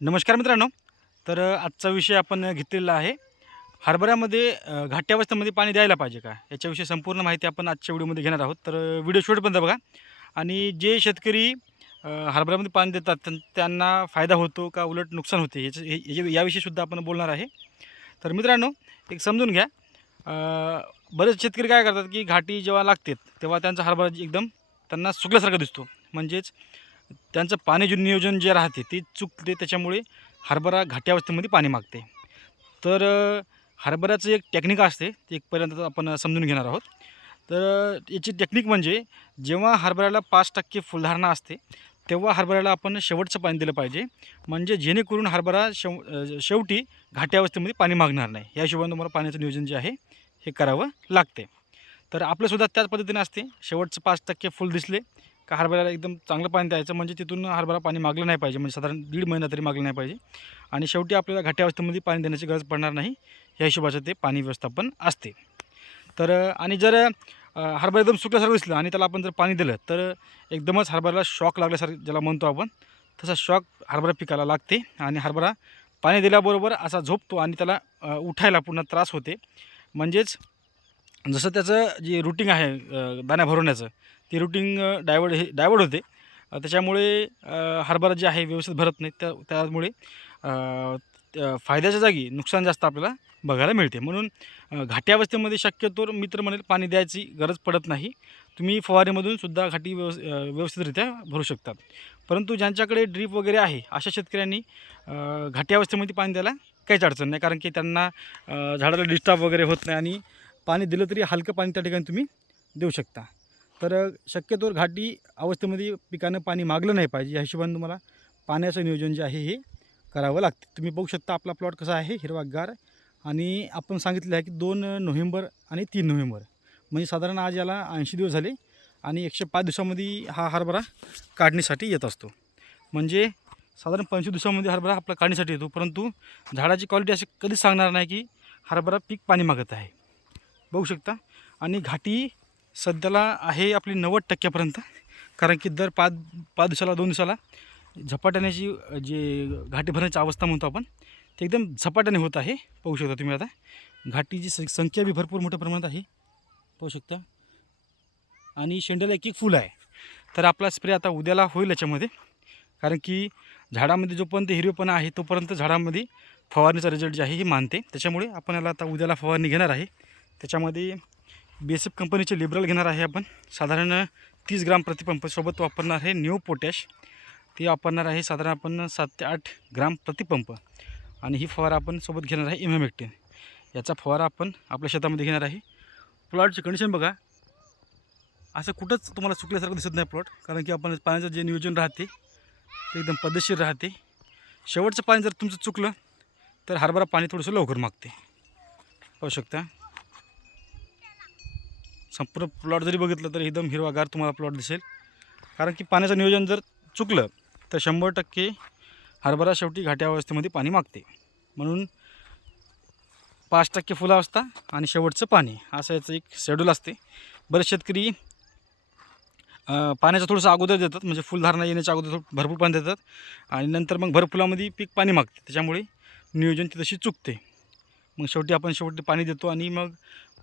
नमस्कार मित्रांनो. तर आजचा विषय आपण घेतलेला आहे. हरभऱ्यामध्ये घाट्यावस्थेमध्ये घाटी अवस्थेमध्ये पाणी द्यायला पाहिजे का? याच्याविषयी संपूर्ण माहिती आपण आजच्या व्हिडिओमध्ये घेणार आहोत. तर व्हिडिओ शेवटपर्यंत बघा. आणि जे शेतकरी हरभऱ्यामध्ये पाणी देतात त्यां- त्यांना फायदा होतो का उलट नुकसान होते? याच्या हे- याविषयी याविषयीसुद्धा आपण बोलणार आहे. तर मित्रांनो एक समजून घ्या. बरेच शेतकरी काय करतात की घाटी जेव्हा लागते तेव्हा त्यांचा हरभरा एकदम त्यांना सुकल्यासारखा दिसतो. म्हणजेच त्यांचं पाणी जे नियोजन जे राहते ते चुकते त्याच्यामुळे हरभरा घाटी अवस्थेमध्ये पाणी मागते. तर हरभऱ्याचं एक टेक्निक असते ते एक पर्यंत आपण समजून घेणार आहोत. तर याची टेक्निक म्हणजे जेव्हा हरभऱ्याला पाच टक्के फुलधारणा असते तेव्हा हरभऱ्याला आपण शेवटचं पाणी दिलं पाहिजे. म्हणजे जेणेकरून हरभरा शेव शेवटी घाटी अवस्थेमध्ये पाणी मागणार नाही. या हिशोबाने तुम्हाला पाण्याचं नियोजन जे आहे हे करावं लागते. तर आपलंसुद्धा त्याच पद्धतीने असते. शेवटचं पाच टक्के फुल दिसले का हरभऱ्याला एकदम चांगलं पाणी द्यायचं म्हणजे तिथून हरभरा पाणी मागलं नाही पाहिजे म्हणजे साधारण दीड महिना तरी मागलं नाही पाहिजे. आणि शेवटी आपल्याला घाटी अवस्थेमध्ये पाणी देण्याची गरज पडणार नाही या हिशोबाचं ते पाणी व्यवस्थापन असते. तर आणि जर हरभरा एकदम सुकल्यासारखं दिसलं आणि त्याला आपण जर पाणी दिलं तर एकदमच हरभऱ्याला शॉक लागल्यासारखं ज्याला म्हणतो आपण तसा शॉक हरभरा पिकाला लागते आणि हरभरा पाणी दिल्याबरोबर असा झोपतो आणि त्याला उठायला पुन्हा त्रास होते. म्हणजेच जसं त्याचं जे रुटीन आहे दाण्या भरवण्याचं ते रुटीन डायवर्ड हे डायवर्ड होते. त्याच्यामुळे हरभरा जे आहे व्यवस्थित भरत नाही त्या त्यामुळे फायद्याच्या जागी नुकसान जास्त आपल्याला बघायला मिळते. म्हणून घाटी अवस्थेमध्ये शक्यतोवर मित्र म्हणेल पाणी द्यायची गरज पडत नाही. तुम्ही फवारीमधून सुद्धा घाटी व्यवस् व्यवस्थितरित्या भरू शकता परंतु ज्यांच्याकडे ड्रीप वगैरे आहे अशा शेतकऱ्यांनी घाटी अवस्थेमध्ये पाणी द्यायला काहीच अडचण नाही. कारण की त्यांना झाडाला डिस्टर्ब वगैरे होत नाही आणि पाणी दिलं तरी हलकं पाणी त्या ठिकाणी तुम्ही देऊ शकता. तर शक्यतोवर घाटी अवस्थेमध्ये पिकानं पाणी मागलं नाही पाहिजे. या हिशोबाने तुम्हाला पाण्याचं नियोजन जे आहे हे करावं लागते. तुम्ही बघू शकता आपला प्लॉट कसा आहे हिरवागार. आणि आपण सांगितलं आहे की दोन नोव्हेंबर आणि तीन नोव्हेंबर. म्हणजे साधारण आज याला ऐंशी दिवस झाले आणि एकशे पाच दिवसामध्ये हा हरभरा काढणीसाठी येत असतो. म्हणजे साधारण पंचवीस दिवसामध्ये हरभरा आपला काढणीसाठी येतो. परंतु झाडाची क्वालिटी अशी कधीच सांगणार नाही की हरभरा पीक पाणी मागत आहे. बघू शकता. आणि घाटी सध्याला आहे आपली नव्वद टक्क्यापर्यंत. कारण की दर पाच पाच दिवसाला दोन दिवसाला झपाट्याण्याची जे घाटी भरण्याची अवस्था म्हणतो आपण ते एकदम झपाट्याने होत आहे. पाहू शकता तुम्ही आता. घाटीची स संख्या बी भरपूर मोठ्या प्रमाणात आहे. पाहू शकता. आणि शेंड्याला एक एक फुल आहे. तर आपला स्प्रे आता उद्याला होईल याच्यामध्ये. कारण की झाडामध्ये जोपर्यंत हिरवेपणा आहे तोपर्यंत झाडामध्ये फवारणीचा रिझल्ट जे आहे हे मानते. त्याच्यामुळे आपण याला आता उद्याला फवारणी घेणार आहे. त्याच्यामध्ये बी एस एफ कंपनीचे लिबरल घेणार आहे आपण. साधारण तीस ग्राम प्रतिपंप सोबत वापरणार आहे न्यू पोटॅश ते वापरणार आहे साधारण आपण सात ते आठ ग्राम प्रतिपंप. आणि ही फवारा आपण सोबत घेणार आहे इमॅमेक्टिन याचा फवारा आपण आपल्या शेतामध्ये घेणार आहे. प्लॉटची कंडिशन बघा. असं कुठंच तुम्हाला चुकल्यासारखं दिसत नाही प्लॉट कारण की आपण पाण्याचं जे नियोजन राहते ते एकदम पद्धतशीर राहते. शेवटचं पाणी जर तुमचं चुकलं तर हरभरा पाणी थोडंसं लवकर मागते. पाहू शकता. संपूर्ण प्लॉट जरी बघितलं तर एकदम हिरवागार तुम्हाला प्लॉट दिसेल. कारण की पाण्याचं नियोजन जर चुकलं तर शंभर टक्के हरभरा शेवटी घाट्या अवस्थेमध्ये पाणी मागते. म्हणून पाच टक्के फुलावस्था आणि शेवटचं पाणी असं याचं एक शेड्यूल असते. बरेच शेतकरी पाण्याचं थोडंसं अगोदर देतात म्हणजे फुलधारणा येण्याच्या अगोदर भरपूर पाणी देतात आणि नंतर मग भरफुलामध्ये पीक पाणी मागते. त्याच्यामुळे नियोजन ती तशी चुकते. मग शेवटी आपण शेवटी पाणी देतो आणि मग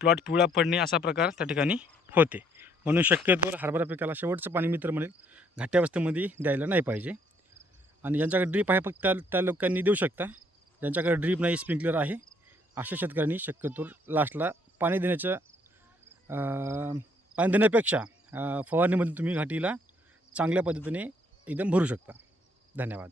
प्लॉट पिवळा पडणे असा प्रकार त्या ठिकाणी होते. म्हणून शक्यतोवर हरभरा पिकाला शेवटचं पाणी मित्र म्हणेल घाट्यावस्थेमध्ये द्यायला नाही पाहिजे. आणि ज्यांच्याकडे ड्रीप आहे फक्त त्या त्या लोकांनी देऊ शकता. ज्यांच्याकडे ड्रीप नाही स्प्रिंकलर आहे अशा शेतकऱ्यांनी शक्यतोवर लास्टला पाणी देण्याच्या पाणी देण्यापेक्षा फवारणीमध्ये तुम्ही घाटीला चांगल्या पद्धतीने एकदम भरू शकता. धन्यवाद.